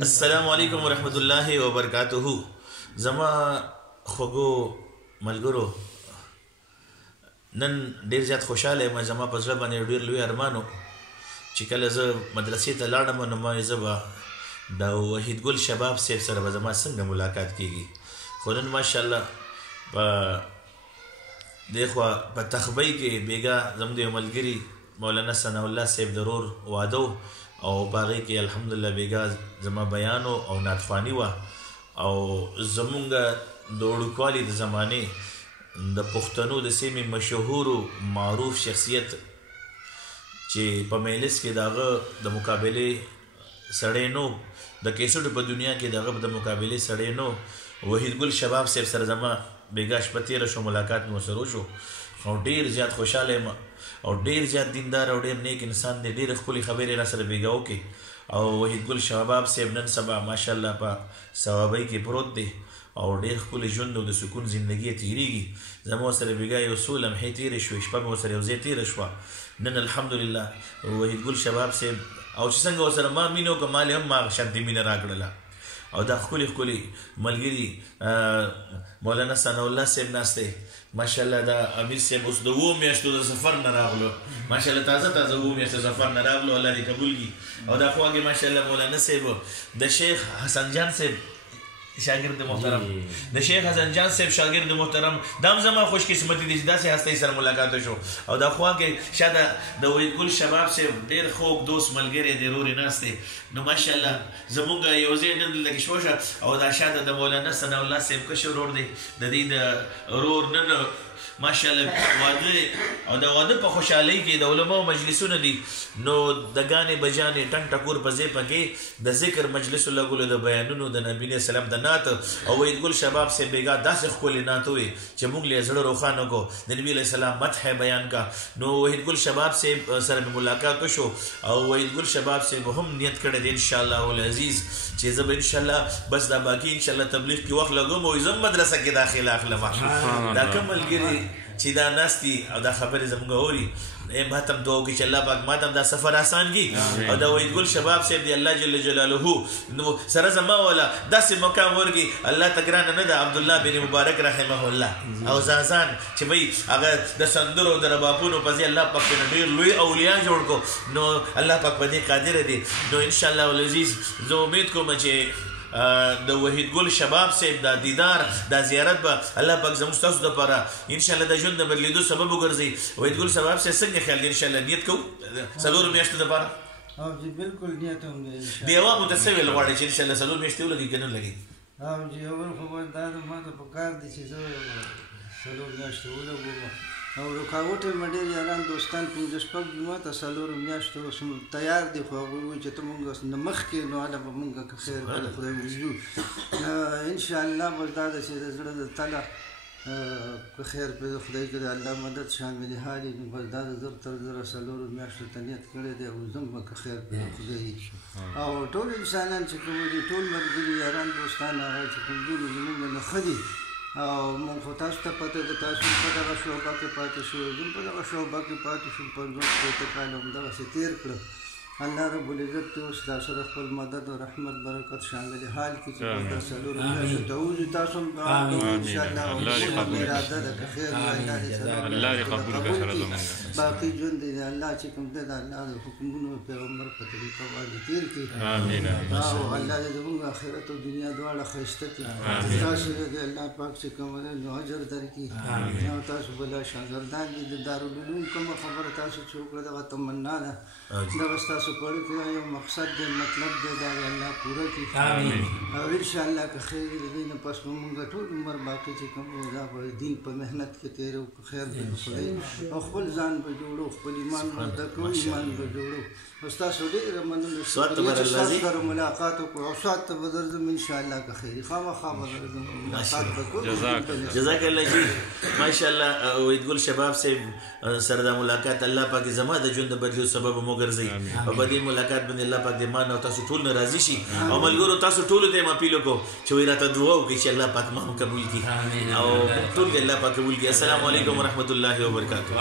السلام علیکم ورحمۃ اللہ وبرکاتہ. زما خوږو ملګرو نن ډیر زیات خوشاله یم. زما په زړه باندې ډیر لوی ارمان و چې کله زه مدرسې ته لاړم نو ما زه به د وحید ګل شباب صاحب سره به زما څنګه ملاقات کیږي. خو نن ماشاءالله په دې خوا په تخبۍ کې بیګا زموږ د یو ملګري مولانا ثناء الله صاحب د ورور واده او په هغې کې الحمدلله بیګا زما بیان او نعتخواني وه او زمونږ د وړوکوالي د زمانې د پښتنو د سیمې مشهورو معروف شخصیت چې په مجلس کې د هغه د مقابلې سړی نو د کیسټو په دنیا کې د هغه د مقابلې سړی نو وحید ګل شباب صاحب سره زما بیګا شپه تېره شو، ملاقات مې ورسره وشو او ډېر زیات خوشحاله یم او ډېر زیات دیندار او ډېر نیک انسان دی. ډېرې ښکلې خبرې را سره بیګا وکړي او وحید ګل شباب صاحب نن سبا ماشاءالله په ثوابۍ کې پروت دی او ډېر ښکلی ژوند او د سکون زندګي یې تېرېږي. زما ورسره بیګا یو څو لمحې تېرې شوې، شپه مې ورسره یو ځای تېره شوه. نن الحمدلله وحید ګل شباب صاحب او چې څنګه ورسره ما مینه وکړه ما هم ما شانتې مینه راکړله او دا ښکلي ښکلي ملګري مولانا ثناء الله صاحب ناست دی. ماشاءالله دا امیر صاحب اوس د 7 میاشتو د سفر نه راغلو، ماشاءالله تازه 7 میاشتو سفر نه راغلو، الله دې قبول کړي. او دا خواږې ماشاءالله مولانا صاحب د شیخ حسن جان صاحب شاگرد محترم، د شیخ حسن جان صاحب شاگرد محترم، دا هم زما خوش قسمتي دي چې داسې هستۍ سره ملاقات شو. او دا خواږې شاته د وحید ګل شباب صاحب ډېر خوږ دوست ملګری دی، رورې ناست دی. نو ماشاءالله زمونږ یو ځای نن دلته کې شپه وشوه او دا شاته د مولانا ثناء الله صاحب کشر ورور دی، د دې د ورور نن ماشاءالله واده او د واده په خوشحالۍ کې د علماو مجلسونه دي نو د ګانې بجانې ټنګ ټکور په ځای پکې د ذکر مجلسو لګولو د بیانونو د نبي علیه السلام د نعت او وحید ګل شباب صاحب بیګا داسې ښکلې نعت وې چې موږ له زړه روښانه کړو، د نبي علیه السلام مدح بیان کا. نو وحید ګل شباب صاحب سره مې ملاقات وشو او وحید ګل شباب صاحب هم نیت کړی دی انشاءالله العزیز چې زه به انشاءالله بس دا باقي انشاءالله تبلیغ کې وخت لګوم او زه مدرسه کې داخله اخلم. دا کوم ملګري چې دا ناست دي او دا خبرې زموږ اوري ما ته هم دعا وکړي چې الله پاک ما ته هم دا سفر آسان کړي او دا وحید ګل شباب صاحب دی الله جل جلاله نو سره زما والا داسې مقام ورکړي الله ته ګرانه نه ده. عبدالله بن مبارک رحمه الله او زازان چې بھئی هغه د سندرو د ربابونو په ځای الله پاک پرې ډېر لوی اولیا جوړ کړو نو الله پاک په دې قادر دی. نو انشاءالله العزیز زه امید کوم چې د وحید ګل شباب صاحب دا دیدار دا زیارت به الله پاک زموږ ستاسو دپاره انشاءالله د ژوند د بدلېدو سبب وګرځي. وحید ګل شباب صاحب څنګه خیال دی انشاءالله نیت کوو 4 میاشتو دپاره؟ بالکل نیت هم دی. د عوامو ته څه ویل غواړئ چې انشاءالله 4 میاشتې ولګي که نه لګي؟ جی اول خو دا ما ته پکار دی چې زه 4 میاشتې ولګوم او رکاوټ یې ډېر یاران دوستان 15 جمعه ته 4 میاشتو تیار دي خو هغوی وایي چې ته مونږ نه مخکې نو هله به مونږ که خیر کړه خدای وجو انشاءالله بس دا ده چې د زړه د تله که خیر پرې خدای کړي الله مدد شامل حال نو بس دا د زر تر زره 4 میاشتو ته نیت کړی دی او زه به که خیر پرې خدای او ټول انسانان چې کوم دي ټول ملګري یاران دوستان هغه چې کوم دي زمونږ نه ښه دي او مونږ خو تاسو ته پته ده تاسو په دغه شعبه کې پاتې شوي زه په دغه شعبه کې پاتې شوم 50 کاله همدغسې تېر کړه. الله رب العزت دې اوس دا سره خپل مدد او رحمت برکت شامل حال کړي چې دا 4 میاشتو ته وځي. تاسو هم دعا کوئ انشاءالله او زموږ اراده ده که خیر وي الله دې قبول کړي. باقي ژوند دې الله چې کوم دی د الله د حکمونو پیغمبر په طریقه باندې تېر کړي او الله دې زموږ آخرت او دنیا دواړه ښایسته کړي. تاسو دې الله پاک چې کوم دی نو اجر درکړي او تاسو بله شاګردان دي د دارالعلوم کومه خبره تاسو چې وکړه دغه تمنا ده دغه ستاسو پړې کې یو مقصد دی مطلب دی دا الله پوره کړي او انشاءالله که خیر د دې نه پس به مونږ ټول عمر باقي چې کوم دی دا به دین په محنت کې تېروو که خیر به خدای او خپل ځان به جوړو خپل ایمان به زده کړو ایمان به جوړو او ستاسو ډېره مننه چې ستاسو سره ملاقات وکړو او سوات ته به درځم انشاءالله که خیر خامخا به درځم ملاقات به کوو. جزاک الله جی ماشاءالله وحید ګل شباب صاحب سره دا ملاقات الله پاک زما د ژوند د بدلو سبب وګرځي او په دې ملاقات باندې الله پاک دې ما نه تاسو ټول نه راضي شي او ملګرو تاسو ټولو ته م اپیل وکړو چې وایي راته دعا وکړئ چې الله پاک ما هم قبول کړي او ټول دې الله پاک قبول کړي. السلام علیکم ورحمة الله وبرکاته.